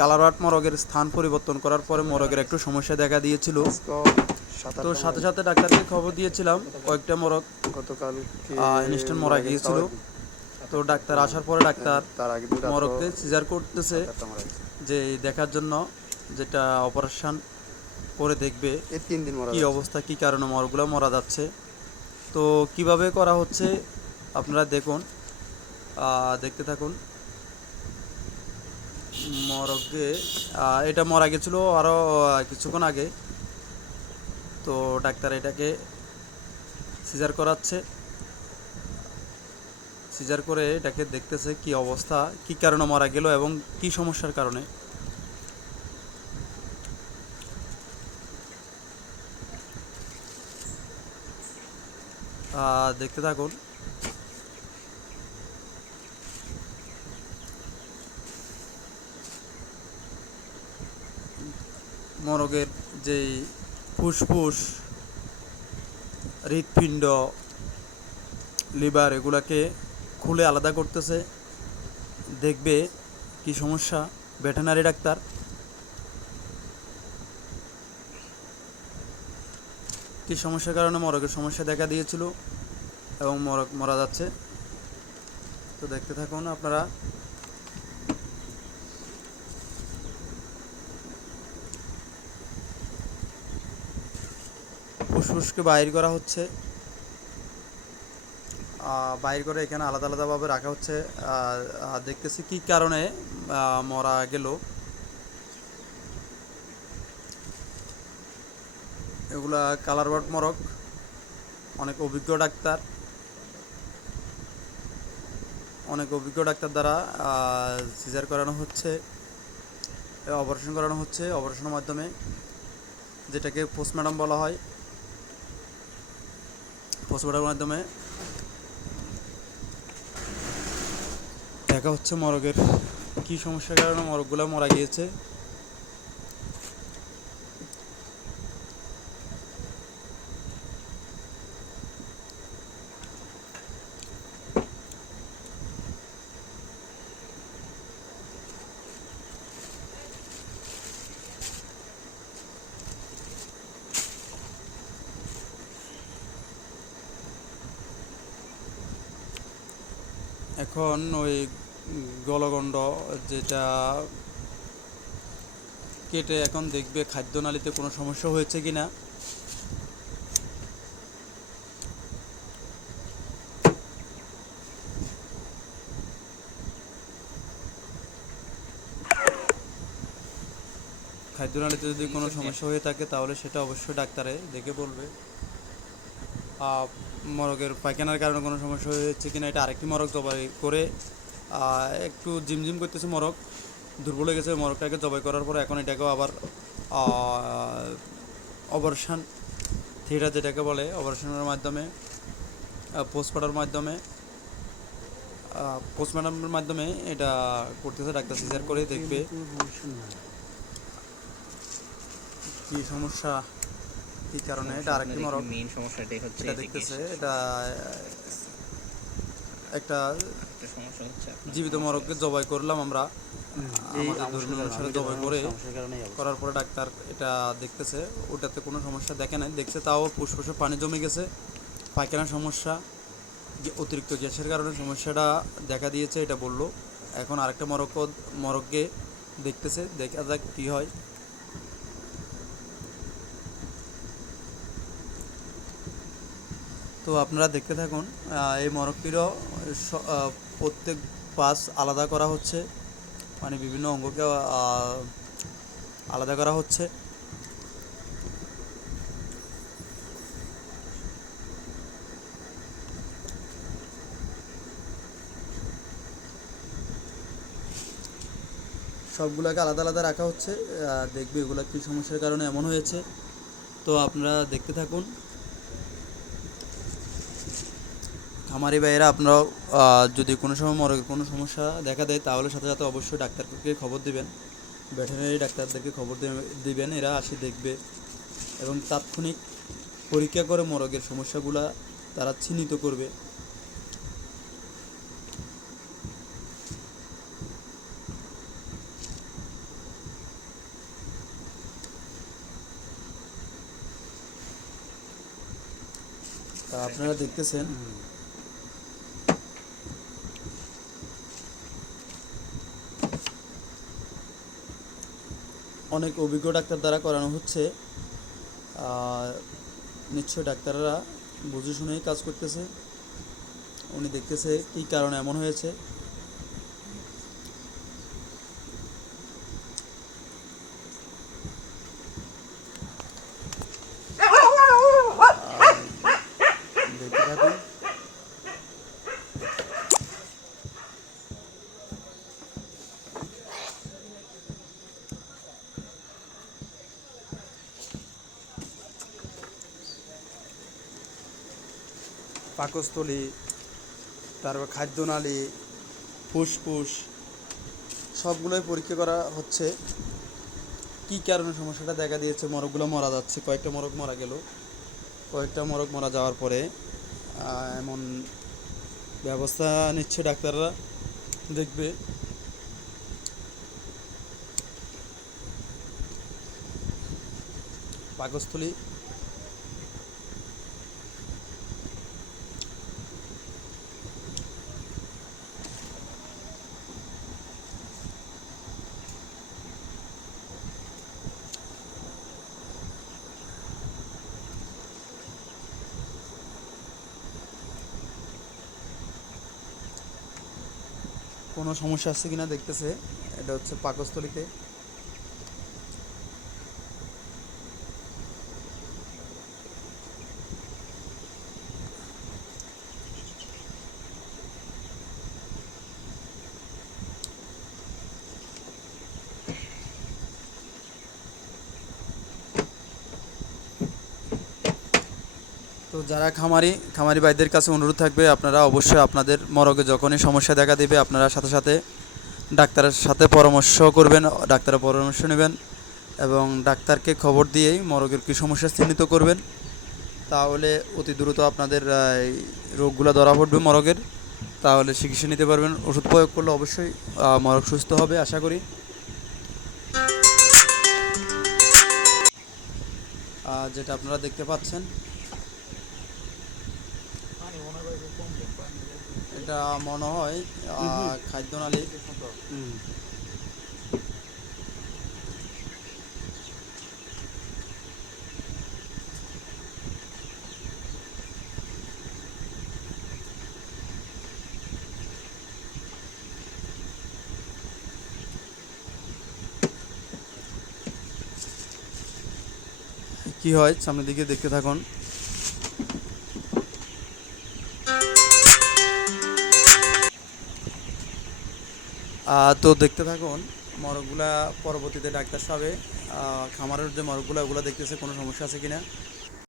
কালারবাট মরগের স্থান পরিবর্তন করার পরে মরগের একটু সমস্যা দেখা দিয়েছিল। তো সাথে সাথে ডাক্তারকে খবর দিয়েছিলাম, কয়েকটা মরগ গতকাল ইনস্ট্যান্ট মারা গিয়েছিল। তো ডাক্তার আসার পরে ডাক্তার মরগকে সিজার করতেছে, যে দেখার জন্য, যেটা অপারেশন করে দেখবে কি অবস্থা, কি কারণে মরগুলো মারা যাচ্ছে। তো কিভাবে করা হচ্ছে আপনারা দেখুন, দেখতে থাকুন। মরগে এটা মারা গেছিল আরও কিছুক্ষণ আগে। তো ডাক্তার এটাকে সিজার করাচ্ছে, সিজার করে এটাকে দেখতেছে কি অবস্থা, কি কারণে মারা গেল এবং কি সমস্যার কারণে। দেখতে থাকুন। মরগের যেই ফুসফুস, হৃৎপিণ্ড, লিভার এগুলাকে খুলে আলাদা করতেছে, দেখবে কি সমস্যা। ভেটেরিনারি ডাক্তার কি সমস্যার কারণে মরগের সমস্যা দেখা দিয়েছিল এবং মরগ মারা যাচ্ছে। তো দেখতে থাকুন আপনারা। ফুসফুসকে বাইর করা হচ্ছে, বাইর করে এখানে আলাদা আলাদাভাবে রাখা হচ্ছে। দেখতেছি কি কারণে মারা গেল। এগুলা কালারবাট মরগ, অনেক অভিজ্ঞ ডাক্তার দ্বারা সিজার করানো হচ্ছে, অপারেশন করানো হচ্ছে। অপারেশনের মাধ্যমে, যেটাকে পোস্টমর্টম বলা হয়, পোস্টমর্টমের মাধ্যমে দেখা হচ্ছে মরগের কি সমস্যার কারণে মরগগুলো মারা গিয়েছে। এখন ওই গলগণ্ড যেটা কেটে এখন দেখবে খাদ্যনালীতে কোনো সমস্যা হয়েছে কিনা। খাদ্যনালীতে যদি কোনো সমস্যা হয়ে থাকে তাহলে সেটা অবশ্যই ডাক্তারে দেখে বলবে। মরগের পায়খানার কারণে কোনো সমস্যা হয়েছে কিনা, এটা আরেকটি মরগ জবাই করে একটু ঝিমঝিম করতেছে, মরগ দুর্বল হয়ে গেছে। মরগটাকে জবাই করার পরে এখন এটাকেও আবার অপারেশন থিয়েটার যেটাকে বলে, অপারেশনের মাধ্যমে, পোস্টমর্টমের মাধ্যমে এটা করতেছে ডাক্তার। সিজার করে দেখবে কি সমস্যা, কি কারণে। এটা আরেকটি মরগ, মেইন সমস্যাটাই হচ্ছে এটা দেখতেছে, এটা একটা সমস্যা হচ্ছে জীবিত মরগকে জবাই করলাম আমরা, আমাদের ধর্মীয় অনুসারে জবাই করার পরে ডাক্তার এটা দেখতেছে, ওটাতে কোনো সমস্যা দেখে নাই, দেখছে তাও ফুসফুসে পানি জমে গেছে, পায়খানার সমস্যা, অতিরিক্ত গ্যাসের কারণে সমস্যাটা দেখা দিয়েছে, এটা বললো। এখন আরেকটা মরগকে দেখতেছে, দেখা যাক কী হয়। তো আপনারা দেখতে থাকুন। এই মরগটিরও প্রত্যেক পাশ আলাদা করা হচ্ছে, মানে বিভিন্ন অঙ্গকে আলাদা করা হচ্ছে। সবগুলোকে আলাদা আলাদা রাখা হচ্ছে, দেখবে এগুলো কী সমস্যার কারণে এমন হয়েছে। তো আপনারা দেখতে থাকুন। খামারি ভাইয়েরা, আপনারাও যদি কোনো সময় মরগের কোনো সমস্যা দেখা দেয় তাহলে সাথে সাথে অবশ্যই ডাক্তারকে খবর দিবেন, ভেটেরিনারি ডাক্তারদেরকে খবর দিবেন। এরা আসে দেখবে এবং তাৎক্ষণিক পরীক্ষা করে মরগের সমস্যাগুলো তারা চিহ্নিত করবে। তা আপনারা দেখতেছেন অনেক অভিজ্ঞ ডাক্তার দ্বারা করানো হচ্ছে। নিশ্চয় ডাক্তাররা বুঝে শুনেই কাজ করতেছে। উনি দেখতেছে কী কারণে এমন হয়েছে। দেখতে থাকুন। পাকস্থলী, তারপর খাদ্যনালী, ফুসফুস সবগুলোই পরীক্ষা করা হচ্ছে। কী কারণে সমস্যাটা দেখা দিয়েছে, মরগগুলো মারা যাচ্ছে, কয়েকটা মরগ মারা গেল, কয়েকটা মরগ মারা যাওয়ার পরে এমন ব্যবস্থা নিচ্ছে ডাক্তাররা। দেখবে পাকস্থলী, কোনো সমস্যা আছে কিনা দেখতেছে। এটা হচ্ছে পাকস্থলীতে। তো যারা খামারি ভাইদের কাছে অনুরোধ থাকবে, আপনারা অবশ্যই আপনাদের মরগে যখনই সমস্যা দেখা দেবে আপনারা সাথে সাথে ডাক্তারের সাথে পরামর্শ করবেন, ডাক্তারের পরামর্শ নেবেন এবং ডাক্তারকে খবর দিয়েই মরগের কী সমস্যা চিহ্নিত করবেন। তাহলে অতি দ্রুত আপনাদের এই রোগগুলো ধরা পড়বে মরগের। তাহলে চিকিৎসা নিতে পারবেন। ওষুধ প্রয়োগ করলে অবশ্যই মরগ সুস্থ হবে আশা করি। যেটা আপনারা দেখতে পাচ্ছেন, এটা মনে হয় খাদ্যনালী। কি হয় সামনের দিকে দেখতে থাকুন। তো দেখতে থাকুন মরগগুলা পরবর্তীতে ডাক্তার সাহেব খামারের যে মরগগুলো ওগুলো দেখতেছে কোনো সমস্যা আছে কিনা।